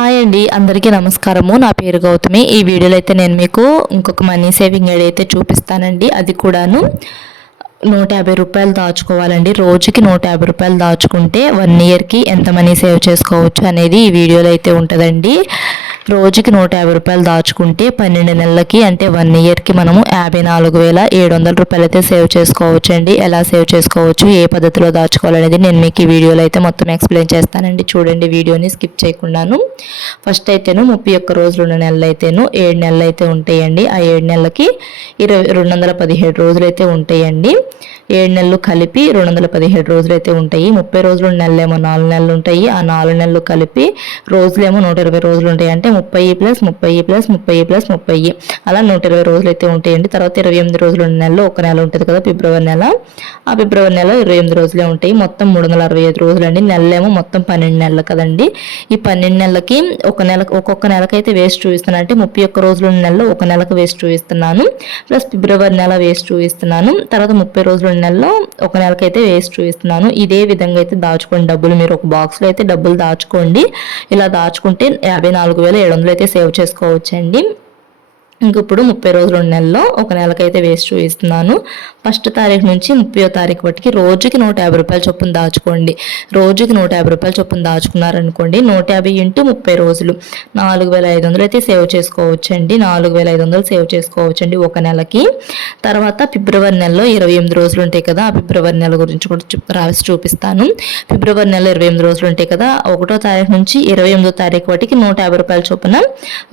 Hi అండి అందరికీ నమస్కారము. నా పేరు గౌతమి. ఈ వీడియోలో అయితే నేను మీకు ఇంకొక మనీ సేవింగ్ ఐడి అయితే చూపిస్తానండి. అది కూడాను నూట యాభై రూపాయలు దాచుకోవాలండి. రోజుకి నూట యాభై రూపాయలు దాచుకుంటే వన్ ఇయర్కి ఎంత మనీ సేవ్ చేసుకోవచ్చు అనేది ఈ వీడియోలో అయితే ఉంటుందండి. రోజుకి నూట యాభై రూపాయలు దాచుకుంటే పన్నెండు నెలలకి అంటే వన్ ఇయర్కి మనము యాభై నాలుగు వేల ఏడు వందల రూపాయలు అయితే సేవ్ చేసుకోవచ్చు అండి ఎలా సేవ్ చేసుకోవచ్చు? ఏ పద్ధతిలో దాచుకోవాలనేది నేను మీకు ఈ వీడియోలో అయితే మొత్తం ఎక్స్ప్లెయిన్ చేస్తానండి. చూడండి వీడియోని స్కిప్ చేయకుండాను. ఫస్ట్ అయితేను ముప్పై ఒక్క రోజులు ఉన్న నెలలు అయితేను ఏడు నెలలు అయితే ఉంటాయండి. ఆ ఏడు నెలలకి ఇరవై రెండు వందల పదిహేడు రోజులు అయితే ఉంటాయండి. ఏడు నెలలు కలిపి రెండు వందల పదిహేడు రోజులు అయితే ఉంటాయి. ముప్పై రోజులు నెలలేమో నాలుగు నెలలు ఉంటాయి. ఆ నాలుగు నెలలు కలిపి రోజులేమో నూట ఇరవై రోజులు ఉంటాయి. అంటే ముప్పై ప్లస్ ముప్పై ప్లస్ ముప్పై ప్లస్ ముప్పై. అలా నూట ఇరవై రోజులు అయితే ఉంటాయండి. తర్వాత ఇరవై ఎనిమిది రోజులు ఉన్న నెలలో ఒక నెల ఉంటుంది కదా ఫిబ్రవరి నెల. ఆ ఫిబ్రవరి నెల ఇరవై ఎనిమిది రోజులే ఉంటాయి. మొత్తం మూడు వందల అరవై ఐదు రోజులు అండి నెలలేమో మొత్తం పన్నెండు నెలలు కదండి. ఈ పన్నెండు నెలలకి ఒక నెల ఒక్కొక్క నెలకైతే వేస్ట్ చూపిస్తాను అంటే ముప్పై ఒక్క రోజులు ఉన్న నెలలో ఒక నెలకు వేస్ట్ చూపిస్తున్నాను. ప్లస్ ఫిబ్రవరి నెల వేస్ట్ చూపిస్తున్నాను. తర్వాత ముప్పై రోజులు నెలలో ఒక నెలకైతే వేస్ట్ చూపిస్తున్నాను. ఇదే విధంగా అయితే దాచుకోండి. డబ్బులు మీరు ఒక బాక్స్లో అయితే డబ్బులు దాచుకోండి. ఇలా దాచుకుంటే యాభై నాలుగు వేల ఏడు వందలు అయితే సేవ్ చేసుకోవచ్చండి. ఇంకిప్పుడు ముప్పై రోజులు రెండు నెలల్లో ఒక నెలకైతే వేస్ట్ చూపిస్తున్నాను. ఫస్ట్ తారీఖు నుంచి ముప్పై తారీఖు వాటికి రోజుకి నూట యాభై రూపాయల చొప్పున దాచుకోండి. రోజుకి నూట యాభై రూపాయల చొప్పున దాచుకున్నారనుకోండి నూట యాభై ఇంటూ ముప్పై రోజులు. నాలుగు వేల ఐదు వందలు అయితే సేవ్ చేసుకోవచ్చండి. నాలుగు వేల ఐదు వందలు సేవ్ చేసుకోవచ్చండి ఒక నెలకి. తర్వాత ఫిబ్రవరి నెలలో ఇరవై ఎనిమిది రోజులు ఉంటాయి కదా ఆ ఫిబ్రవరి నెల గురించి కూడా రాసి చూపిస్తాను. ఫిబ్రవరి నెల ఇరవై ఎనిమిది రోజులు ఉంటాయి కదా ఒకటో తారీఖు నుంచి ఇరవై ఎనిమిదో తారీఖు వాటికి నూట యాభై రూపాయల చొప్పున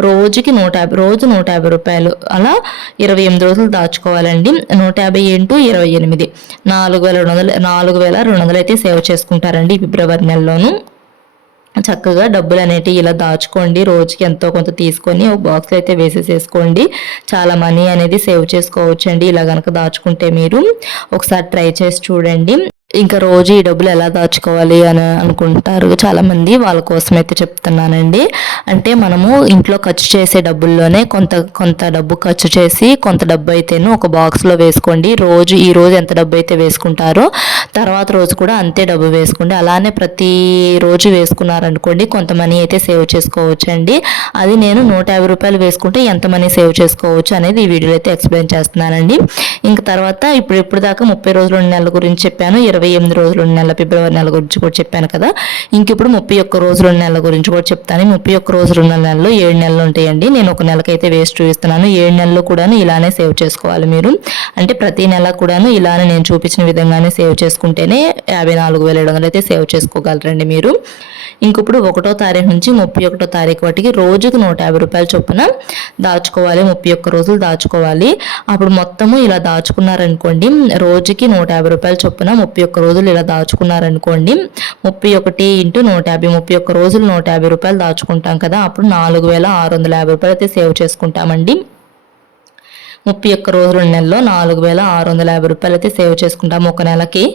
రోజుకి నూట యాభై రోజు నూట యాభై రూపాయలు అలా ఇరవై ఎనిమిది రోజులు దాచుకోవాలండి. నూట యాభై ఇంటూ ఇరవై ఎనిమిది. నాలుగు వేల రెండు వందలు నాలుగు వేల రెండు వందలు అయితే సేవ్ చేసుకుంటారండి ఫిబ్రవరి నెలలోను. చక్కగా డబ్బులు అనేటివి ఇలా దాచుకోండి. రోజుకి ఎంతో కొంత తీసుకొని ఒక బాక్స్ అయితే వేసేసేసుకోండి. చాలా మనీ అనేది సేవ్ చేసుకోవచ్చండి. ఇలా కనుక దాచుకుంటే మీరు ఒకసారి ట్రై చేసి చూడండి. ఇంకా రోజు ఈ డబ్బులు ఎలా దాచుకోవాలి అని అనుకుంటారు. చాలామంది వాళ్ళ కోసం అయితే చెప్తున్నానండి. అంటే మనము ఇంట్లో ఖర్చు చేసే డబ్బుల్లోనే కొంత కొంత డబ్బు ఖర్చు చేసి కొంత డబ్బు అయితేను ఒక బాక్స్లో వేసుకోండి. రోజు ఈ రోజు ఎంత డబ్బు అయితే వేసుకుంటారో తర్వాత రోజు కూడా అంతే డబ్బు వేసుకోండి. అలానే ప్రతి రోజు వేసుకున్నారనుకోండి కొంత మనీ అయితే సేవ్ చేసుకోవచ్చు అండి అది నేను నూట యాభై రూపాయలు వేసుకుంటే ఎంత మనీ సేవ్ చేసుకోవచ్చు అనేది ఈ వీడియోలో అయితే ఎక్స్ప్లెయిన్ చేస్తున్నానండి. ఇంక తర్వాత ఇప్పుడు ఇప్పుడు దాకా ముప్పై రోజులు రెండు నెలల గురించి చెప్పాను. ఇరవై ఇరవై ఎనిమిది రోజులు ఉన్న నెల ఫిబ్రవరి నెల గురించి కూడా చెప్పాను కదా. ఇంక ఇప్పుడు ముప్పై ఒక్క రోజులు ఉన్న నెలల గురించి కూడా చెప్తాను. ముప్పై ఒక్క రోజులు ఉన్న నెలలో ఏడు నెలలు ఉంటాయండి. నేను ఒక నెలకైతే వేస్ట్ చూపిస్తున్నాను. ఏడు నెలలు కూడాను ఇలానే సేవ్ చేసుకోవాలి మీరు. అంటే ప్రతి నెల కూడాను ఇలానే నేను చూపించిన విధంగానే సేవ్ చేసుకుంటేనే యాభై నాలుగు వేల ఏడు వందలు అయితే సేవ్ చేసుకోగలరండి మీరు. ఇంక ఇప్పుడు ఒకటో తారీఖు నుంచి ముప్పై ఒకటో తారీఖు వాటికి రోజుకు నూట యాభై రూపాయల చొప్పున దాచుకోవాలి. ముప్పై ఒక్క రోజులు దాచుకోవాలి. అప్పుడు మొత్తము ఇలా దాచుకున్నారనుకోండి రోజుకి నూట యాభై రూపాయల చొప్పున ముప్పై ఒక్క రోజులు ఇలా దాచుకున్నారనుకోండి ముప్పై ఒకటి ఇంటూ నూట యాభై ముప్పై ఒక్క రోజులు నూట యాభై రూపాయలు దాచుకుంటాం కదా అప్పుడు నాలుగు వేల ఆరు వందల యాభై రూపాయలు అయితే సేవ్ చేసుకుంటామండి. ముప్పై ఒక్క రోజుల నెలలో నాలుగు వేల ఆరు వందల యాభై రూపాయలు అయితే సేవ్ చేసుకుంటాం ఒక నెలకి.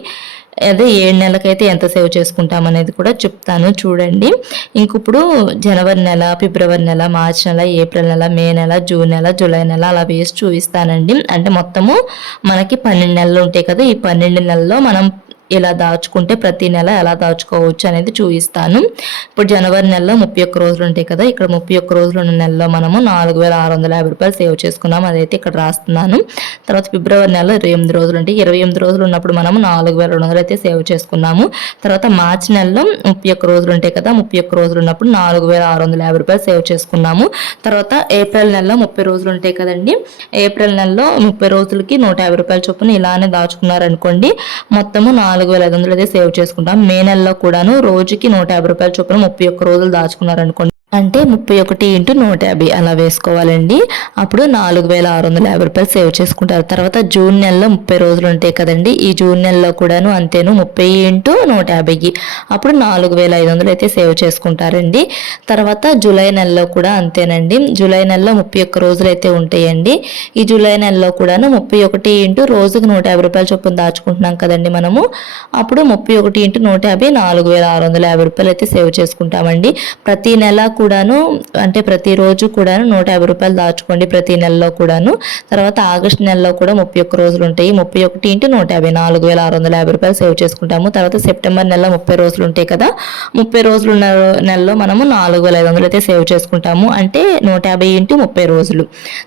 అదే ఏడు నెలలకైతే ఎంత సేవ్ చేసుకుంటాం అనేది కూడా చెప్తాను చూడండి. ఇంక ఇప్పుడు జనవరి నెల ఫిబ్రవరి నెల మార్చ్ నెల ఏప్రిల్ నెల మే నెల జూన్ నెల జూలై నెల అలా వేసి చూపిస్తానండి. అంటే మొత్తము మనకి పన్నెండు నెలలు ఉంటాయి కదా ఈ పన్నెండు నెలల్లో మనం ఇలా దాచుకుంటే ప్రతి నెల ఎలా దాచుకోవచ్చు అనేది చూపిస్తాను. ఇప్పుడు జనవరి నెలలో ముప్పై ఒక్క రోజులు ఉంటాయి కదా ఇక్కడ ముప్పై ఒక్క రోజులు ఉన్న నెలలో మనము నాలుగు వేల ఆరు వందల యాభై రూపాయలు సేవ్ చేసుకున్నాం. అదైతే ఇక్కడ రాస్తున్నాను. తర్వాత ఫిబ్రవరి నెలలో ఇరవై ఎనిమిది రోజులు ఉంటాయి. ఇరవై ఎనిమిది రోజులు ఉన్నప్పుడు మనము నాలుగు వేల రెండు వందలు అయితే సేవ్ చేసుకున్నాము. తర్వాత మార్చి నెలలో ముప్పై ఒక్క రోజులు ఉంటాయి కదా ముప్పై ఒక్క రోజులు ఉన్నప్పుడు నాలుగు వేల ఆరు వందల యాభై రూపాయలు సేవ్ చేసుకున్నాము. తర్వాత ఏప్రిల్ నెలలో ముప్పై రోజులు ఉంటాయి కదండి ఏప్రిల్ నెలలో ముప్పై రోజులకి నూట యాభై రూపాయల చొప్పున ఇలానే దాచుకున్నారనుకోండి మొత్తము నాలుగు నాలుగు వేల ఐదు వందలు అయితే సేవ్ చేసుకుంటాం. మే నెలలో కూడాను రోజుకి నూట యాభై రూపాయల చొప్పున ముప్పై ఒక్క రోజులు దాచుకున్నారనుకోండి. అంటే ముప్పై ఒకటి ఇంటూ నూట యాభై అలా వేసుకోవాలండి. అప్పుడు నాలుగు వేల ఆరు వందల యాభై రూపాయలు సేవ్ చేసుకుంటారు. తర్వాత జూన్ నెలలో ముప్పై రోజులు ఉంటాయి కదండి. ఈ జూన్ నెలలో కూడాను అంతేను ముప్పై ఇంటూ నూట యాభై అప్పుడు నాలుగు వేల ఐదు వందలు అయితే సేవ్ చేసుకుంటారండి. తర్వాత జూలై నెలలో కూడా అంతేనండి. జూలై నెలలో ముప్పై ఒక్క రోజులు అయితే ఉంటాయండి. ఈ జూలై నెలలో కూడాను ముప్పై ఒకటి ఇంటూ రోజుకు నూట యాభై రూపాయలు చొప్పున దాచుకుంటున్నాం కదండి మనము. అప్పుడు ముప్పై ఒకటి ఇంటూ నూట యాభై నాలుగు వేల ఆరు వందల యాభై రూపాయలు అయితే సేవ్ చేసుకుంటామండి. ప్రతి నెల కూడాను అంటే ప్రతిరోజు కూడాను నూట యాభై రూపాయలు దాచుకోండి ప్రతి నెలలో కూడాను. తర్వాత ఆగస్ట్ నెలలో కూడా ముప్పై ఒక్క రోజులు ఉంటాయి. ముప్పై ఒకటి ఇంటూ నూట యాభై నాలుగు వేల ఆరు వందల యాభై రూపాయలు సేవ్ చేసుకుంటాము. తర్వాత సెప్టెంబర్ నెలలో ముప్పై రోజులు ఉంటాయి కదా ముప్పై రోజులు ఉన్న నెలలో మనము నాలుగు వేల ఐదు వందలు అయితే సేవ్ చేసుకుంటాము. అంటే నూట యాభై ఇంటూ ముప్పై రోజులు.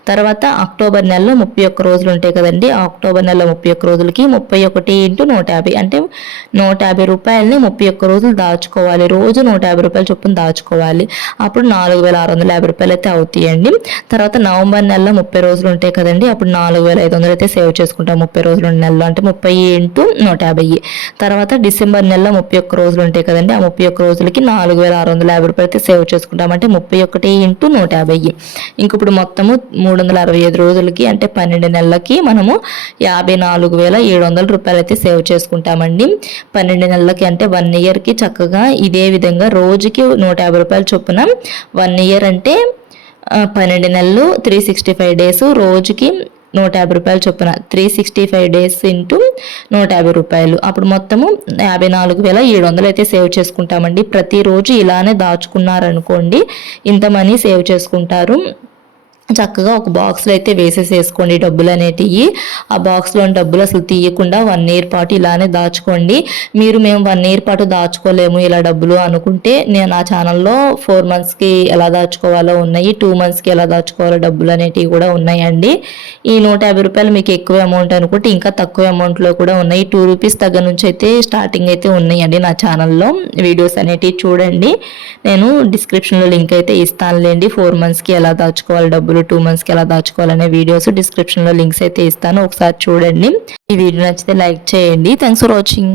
తర్వాత అక్టోబర్ నెలలో ముప్పై ఒక్క రోజులు ఉంటాయి కదండి. అక్టోబర్ నెలలో ముప్పై ఒక్క రోజులకి ముప్పై ఒకటి ఇంటూ నూట యాభై అంటే నూట యాభై రూపాయలని ముప్పై ఒక్క రోజులు దాచుకోవాలి. రోజు నూట యాభై రూపాయలు చొప్పున దాచుకోవాలి. అప్పుడు నాలుగు వేల ఆరు వందల యాభై రూపాయలు అయితే అవుతాయండి. తర్వాత నవంబర్ నెలలో ముప్పై రోజులు ఉంటాయి కదండి. అప్పుడు నాలుగు వేల ఐదు వందలు అయితే సేవ్ చేసుకుంటాం. ముప్పై రోజులు నెలలో అంటే ముప్పై ఇంటూ నూట యాభై. తర్వాత డిసెంబర్ నెలలో ముప్పై ఒక్క రోజులు ఉంటాయి కదండి. ఆ ముప్పై ఒక్క రోజులకి నాలుగు వేల ఆరు వందల యాభై రూపాయలు అయితే సేవ్ చేసుకుంటాం. అంటే ముప్పై ఒకటి ఇంటూ నూట యాభై. ఇంక ఇప్పుడు మొత్తము మూడు వందల అరవై ఐదు రోజులకి అంటే పన్నెండు నెలలకి మనము యాభై నాలుగు వేల ఏడు వందల రూపాయలు అయితే సేవ్ చేసుకుంటామండి. పన్నెండు నెలలకి అంటే వన్ ఇయర్కి చక్కగా ఇదే విధంగా రోజుకి నూట యాభై రూపాయలు చొప్పున వన్ ఇయర్ అంటే పన్నెండు నెలలు త్రీ సిక్స్టీ ఫైవ్ డేస్ రోజుకి నూట యాభై రూపాయలు చొప్పున. Three sixty five days into నూట యాభై రూపాయలు. అప్పుడు మొత్తము యాభై నాలుగు వేల ఏడు వందలు అయితే సేవ్ చేసుకుంటామండి. ప్రతిరోజు ఇలానే దాచుకున్నారనుకోండి ఇంత మనీ సేవ్ చేసుకుంటారు. చక్కగా ఒక బాక్స్లో అయితే వేసేసేసుకోండి డబ్బులు అనేటివి. ఆ బాక్స్లో డబ్బులు అసలు తీయకుండా వన్ ఇయర్ పాటు ఇలానే దాచుకోండి. మీరు మేము వన్ ఇయర్ పాటు దాచుకోలేము ఇలా డబ్బులు అనుకుంటే నేను ఆ ఛానల్లో ఫోర్ మంత్స్కి ఎలా దాచుకోవాలో ఉన్నాయి టూ మంత్స్కి ఎలా దాచుకోవాలో డబ్బులు అనేటివి కూడా ఉన్నాయండి. ఈ నూట యాభై రూపాయలు మీకు ఎక్కువ అమౌంట్ అనుకుంటే ఇంకా తక్కువ అమౌంట్లో కూడా ఉన్నాయి. టూ రూపీస్ దగ్గర నుంచి అయితే స్టార్టింగ్ అయితే ఉన్నాయండి నా ఛానల్లో. వీడియోస్ అనేటివి చూడండి. నేను డిస్క్రిప్షన్లో లింక్ అయితే ఇస్తానులేండి. ఫోర్ మంత్స్కి ఎలా దాచుకోవాలి డబ్బులు డబ్బులు టూ మంత్స్కి ఎలా దాచుకోవాలనే వీడియోస్ డిస్క్రిప్షన్లో లింక్స్ అయితే ఇస్తాను. ఒకసారి చూడండి. ఈ వీడియో నచ్చితే లైక్ చేయండి. Thanks for watching